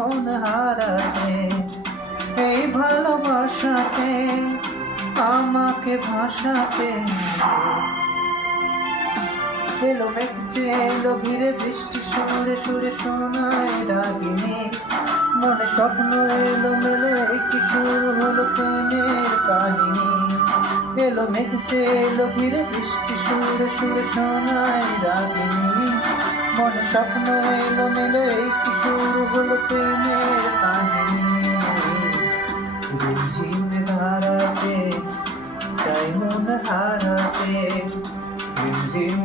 মন হারাতে, এই ভালোবাসাতে আমাকে ভাসাতে। এলো মেঘে এলো ঘিরে বৃষ্টি সুরে সুরে শোনায় রাগিনী, মনে স্বপ্ন এলো মেলে কি শুরু হলো প্রেমের কাহিনী। এলো মেঘে এলো ঘিরে বৃষ্টি সুরে সুরে শোনায় রাগিনী, মনে স্বপ্ন এলো মেলে কি শুরু হলো প্রেমের কাহিনী। ঝিম ধারাতে চাই মন হারাতে, ঝিম